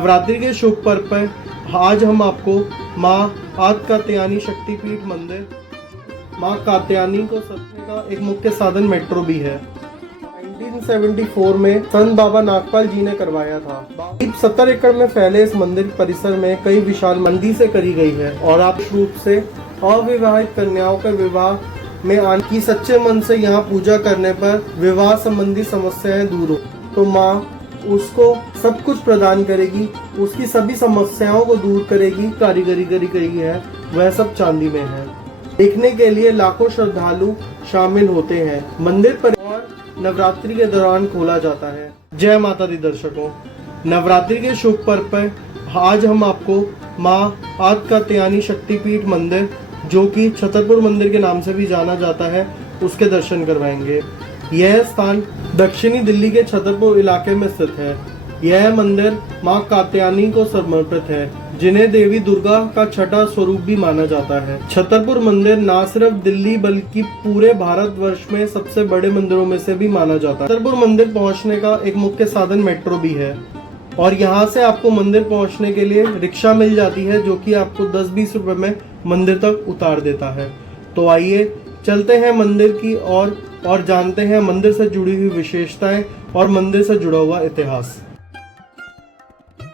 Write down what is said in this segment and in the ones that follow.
नवरात्रि के शुभ पर्व पर आज हम आपको माँ आदि कात्यायनी शक्तिपीठ मंदिर माँ कात्यायनी को सजने का एक मुख्य साधन मेट्रो भी है। 1974 में संत बाबा नागपाल जी ने करवाया था। 70 एकड़ में फैले इस मंदिर परिसर में कई विशाल मंडी से करी गई है और आप रूप से अविवाहित कन्याओं के विवाह में आने की सच्चे मन से यहाँ पूजा करने पर विवाह संबंधी समस्याएं दूर हो तो माँ उसको सब कुछ प्रदान करेगी, उसकी सभी समस्याओं को दूर करेगी। कारीगरी करी गई है वह सब चांदी में है। देखने के लिए लाखों श्रद्धालु शामिल होते हैं। मंदिर पर और नवरात्रि के दौरान खोला जाता है। जय माता दी दर्शकों, नवरात्रि के शुभ पर्व पर आज हम आपको माँ आदि कात्यायनी शक्तिपीठ मंदिर, जो कि छतरपुर मंदिर के नाम से भी जाना जाता है, उसके दर्शन करवाएंगे। यह स्थान दक्षिणी दिल्ली के छतरपुर इलाके में स्थित है। यह मंदिर माँ कात्यायनी को समर्पित है, जिन्हें देवी दुर्गा का छठा स्वरूप भी माना जाता है। छतरपुर मंदिर न सिर्फ दिल्ली बल्कि पूरे भारतवर्ष में सबसे बड़े मंदिरों में से भी माना जाता है। छतरपुर मंदिर पहुंचने का एक मुख्य साधन मेट्रो भी है और यहाँ से आपको मंदिर पहुंचने के लिए रिक्शा मिल जाती है, जो कि आपको 10-20 रुपए में मंदिर तक उतार देता है। तो आइए चलते हैं मंदिर की और जानते हैं मंदिर से जुड़ी हुई विशेषताएं और मंदिर से जुड़ा हुआ इतिहास।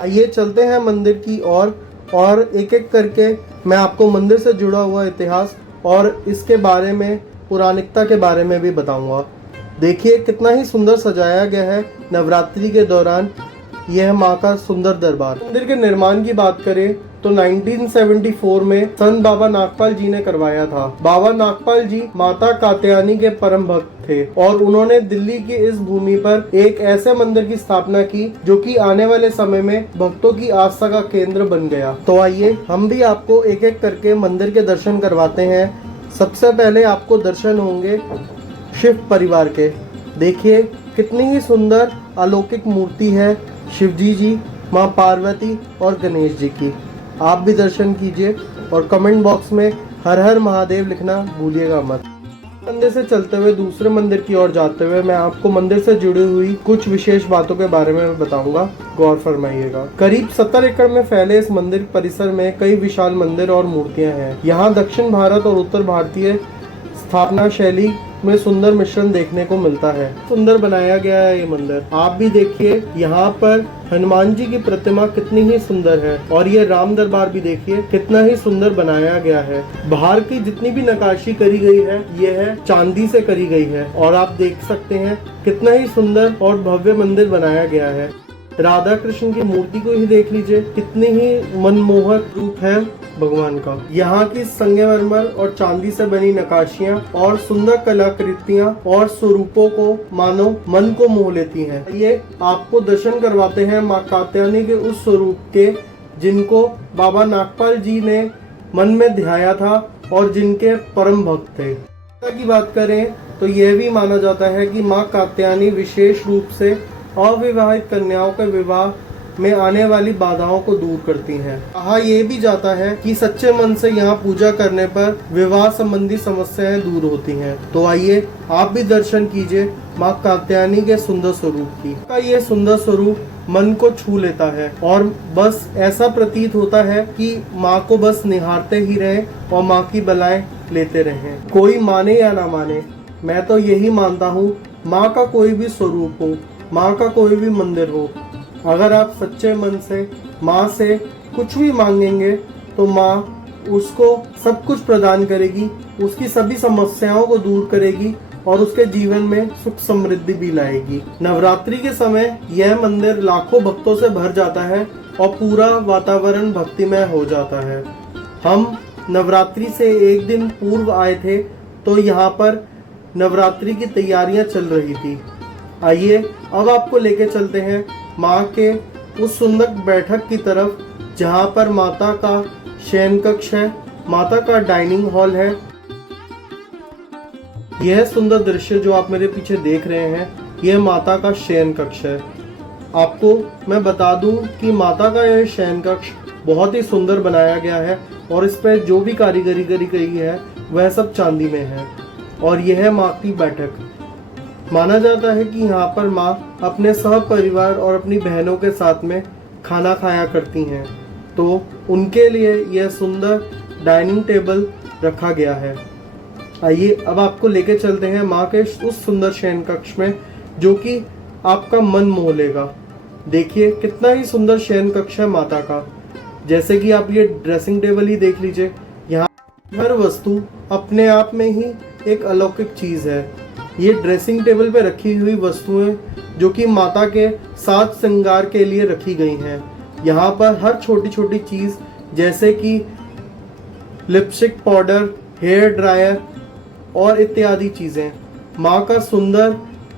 आइए चलते हैं मंदिर की और एक एक करके मैं आपको मंदिर से जुड़ा हुआ इतिहास और इसके बारे में, पौराणिकता के बारे में भी बताऊंगा। देखिए कितना ही सुंदर सजाया गया है नवरात्रि के दौरान यह माँ का सुंदर दरबार। मंदिर के निर्माण की बात करें तो 1974 में संत बाबा नागपाल जी ने करवाया था। बाबा नागपाल जी माता कात्यायनी के परम भक्त थे और उन्होंने दिल्ली की इस भूमि पर एक ऐसे मंदिर की स्थापना की जो कि आने वाले समय में भक्तों की आस्था का केंद्र बन गया। तो आइए हम भी आपको एक एक करके मंदिर के दर्शन करवाते हैं। सबसे पहले आपको दर्शन होंगे शिव परिवार के। देखिए कितनी ही सुंदर अलौकिक मूर्ति है शिवजी जी, माँ पार्वती और गणेश जी की। आप भी दर्शन कीजिए और कमेंट बॉक्स में हर हर महादेव लिखना भूलिएगा मत। मंदिर से चलते हुए दूसरे मंदिर की ओर जाते हुए मैं आपको मंदिर से जुड़ी हुई कुछ विशेष बातों के बारे में बताऊंगा, गौर फरमाइएगा। करीब 70 एकड़ में फैले इस मंदिर परिसर में कई विशाल मंदिर और मूर्तियां हैं। यहाँ दक्षिण भारत और उत्तर भारतीय स्थापना शैली में सुंदर मिश्रण देखने को मिलता है। सुंदर बनाया गया है ये मंदिर। आप भी देखिए यहाँ पर हनुमान जी की प्रतिमा कितनी ही सुंदर है और ये राम दरबार भी देखिए कितना ही सुंदर बनाया गया है। बाहर की जितनी भी नक्काशी करी गई है ये है चांदी से करी गई है और आप देख सकते हैं कितना ही सुंदर और भव्य मंदिर बनाया गया है। राधा कृष्ण की मूर्ति को ही देख लीजिए, कितनी ही मनमोहक रूप है भगवान का। यहाँ की संगमरमर और चांदी से बनी नक्काशियाँ और सुंदर कलाकृतियाँ और स्वरूपों को मानो मन को मोह लेती हैं। ये आपको दर्शन करवाते हैं माँ कात्यायनी के उस स्वरूप के जिनको बाबा नागपाल जी ने मन में ध्याया था और जिनके परम भक्त थे। की बात करें तो यह भी माना जाता है कि माँ कात्यायनी विशेष रूप से अविवाहित कन्याओं के विवाह में आने वाली बाधाओं को दूर करती हैं। कहा यह भी जाता है कि सच्चे मन से यहाँ पूजा करने पर विवाह संबंधी समस्याएं दूर होती हैं। तो आइए आप भी दर्शन कीजिए माँ कात्यायनी के सुंदर स्वरूप की। का ये सुंदर स्वरूप मन को छू लेता है और बस ऐसा प्रतीत होता है कि माँ को बस निहारते ही रहे और माँ की बलाएं लेते रहें। कोई माने या ना माने, मैं तो यही मानता हूँ, माँ का कोई भी स्वरूप हो, माँ का कोई भी मंदिर हो, अगर आप सच्चे मन से माँ से कुछ भी मांगेंगे तो माँ उसको सब कुछ प्रदान करेगी, उसकी सभी समस्याओं को दूर करेगी और उसके जीवन में सुख समृद्धि भी लाएगी। नवरात्रि के समय यह मंदिर लाखों भक्तों से भर जाता है और पूरा वातावरण भक्तिमय हो जाता है। हम नवरात्रि से एक दिन पूर्व आए थे तो यहाँ पर नवरात्रि की तैयारियां चल रही थी। आइए अब आपको लेके चलते हैं माँ के उस सुंदर बैठक की तरफ जहाँ पर माता का शयन कक्ष है, माता का डाइनिंग हॉल है। यह सुंदर दृश्य जो आप मेरे पीछे देख रहे हैं यह माता का शयन कक्ष है। आपको मैं बता दूं कि माता का यह शयन कक्ष बहुत ही सुंदर बनाया गया है और इस पर जो भी कारीगरी करी गई है वह सब चांदी में है। और यह है माँ की बैठक। माना जाता है कि यहाँ पर माँ अपने सह परिवार और अपनी बहनों के साथ में खाना खाया करती हैं, तो उनके लिए यह सुंदर डाइनिंग टेबल रखा गया है। आइए अब आपको लेके चलते हैं माँ के उस सुंदर शयन कक्ष में जो कि आपका मन मोह लेगा। देखिए कितना ही सुंदर शयन कक्ष है माता का। जैसे कि आप ये ड्रेसिंग टेबल ही देख लीजिए, यहाँ हर वस्तु अपने आप में ही एक अलौकिक चीज़ है। ये ड्रेसिंग टेबल पे रखी हुई वस्तुएं जो कि माता के साज श्रृंगार के लिए रखी गई हैं। यहाँ पर हर छोटी छोटी चीज़ जैसे कि लिपस्टिक पाउडर, हेयर ड्रायर और इत्यादि चीज़ें। माँ का सुंदर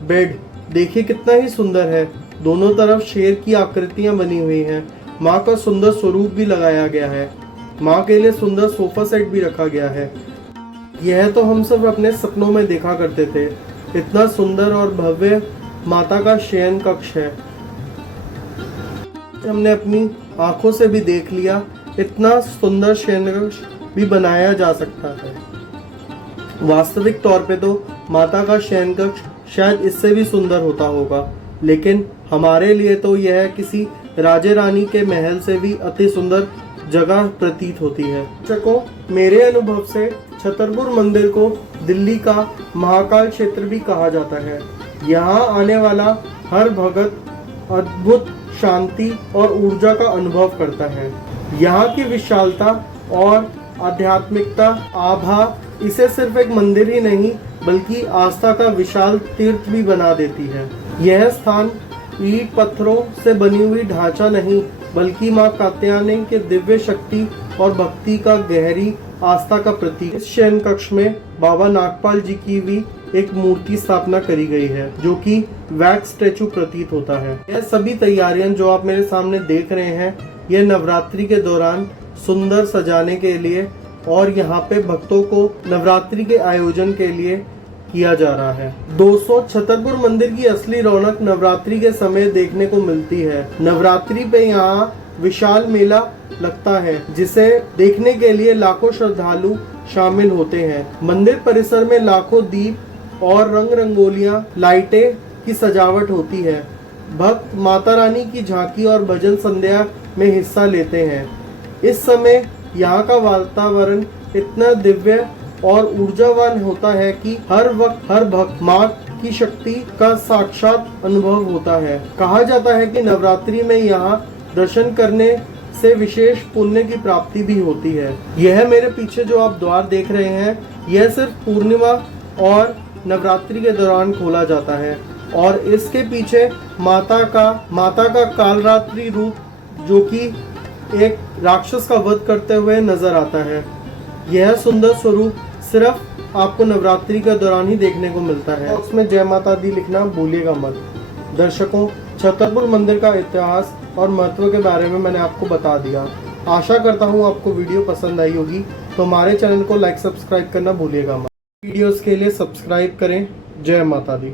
बेड देखिए कितना ही सुंदर है, दोनों तरफ शेर की आकृतियाँ बनी हुई हैं। माँ का सुंदर स्वरूप भी लगाया गया है। माँ के लिए सुंदर सोफा सेट भी रखा गया है। यह तो हम सब अपने सपनों में देखा करते थे। इतना सुंदर और भव्य माता का शयन कक्ष है, हमने अपनी आंखों से भी देख लिया। इतना सुंदर शयन कक्ष भी बनाया जा सकता है। वास्तविक तौर पे तो माता का शयन कक्ष शायद इससे भी सुंदर होता होगा, लेकिन हमारे लिए तो यह किसी राजे रानी के महल से भी अति सुंदर जगह प्रतीत होती है। दर्शकों, मेरे अनुभव से छतरपुर मंदिर को दिल्ली का महाकाल क्षेत्र भी कहा जाता है। यहाँ आने वाला हर भगत अद्भुत शांति और ऊर्जा का अनुभव करता है। यहाँ की विशालता और आध्यात्मिकता आभा इसे सिर्फ एक मंदिर ही नहीं बल्कि आस्था का विशाल तीर्थ भी बना देती है। यह स्थान ईंट पत्थरों से बनी हुई ढांचा नहीं बल्कि माँ कात्यायनी के दिव्य शक्ति और भक्ति का गहरी आस्था का प्रतीक। इस शयन कक्ष में बाबा नागपाल जी की भी एक मूर्ति स्थापना करी गई है जो कि वैक्स स्टैचू प्रतीत होता है। यह सभी तैयारियां जो आप मेरे सामने देख रहे हैं, यह नवरात्रि के दौरान सुंदर सजाने के लिए और यहाँ पे भक्तों को नवरात्रि के आयोजन के लिए किया जा रहा है। दोस्तों, छतरपुर मंदिर की असली रौनक नवरात्रि के समय देखने को मिलती है। नवरात्रि पे यहाँ विशाल मेला लगता है जिसे देखने के लिए लाखों श्रद्धालु शामिल होते हैं। मंदिर परिसर में लाखों दीप और रंग रंगोलियां, लाइटें की सजावट होती है। भक्त माता रानी की झांकी और भजन संध्या में हिस्सा लेते हैं। इस समय यहाँ का वातावरण इतना दिव्य और ऊर्जावान होता है कि हर वक्त हर भक्त माँ की शक्ति का साक्षात अनुभव होता है। कहा जाता है कि नवरात्रि में यहाँ दर्शन करने से विशेष पुण्य की प्राप्ति भी होती है। यह मेरे पीछे जो आप द्वार देख रहे हैं, यह सिर्फ पूर्णिमा और नवरात्रि के दौरान खोला जाता है और इसके पीछे माता का कालरात्रि रूप जो कि एक राक्षस का वध करते हुए नजर आता है। यह सुंदर स्वरूप सिर्फ आपको नवरात्रि के दौरान ही देखने को मिलता है। उसमें जय माता दी लिखना भूलिएगा मत। दर्शकों, छतरपुर मंदिर का इतिहास और महत्व के बारे में मैंने आपको बता दिया। आशा करता हूँ आपको वीडियो पसंद आई होगी, तो हमारे चैनल को लाइक सब्सक्राइब करना भूलिएगा मत। वीडियोस के लिए सब्सक्राइब करें। जय माता दी।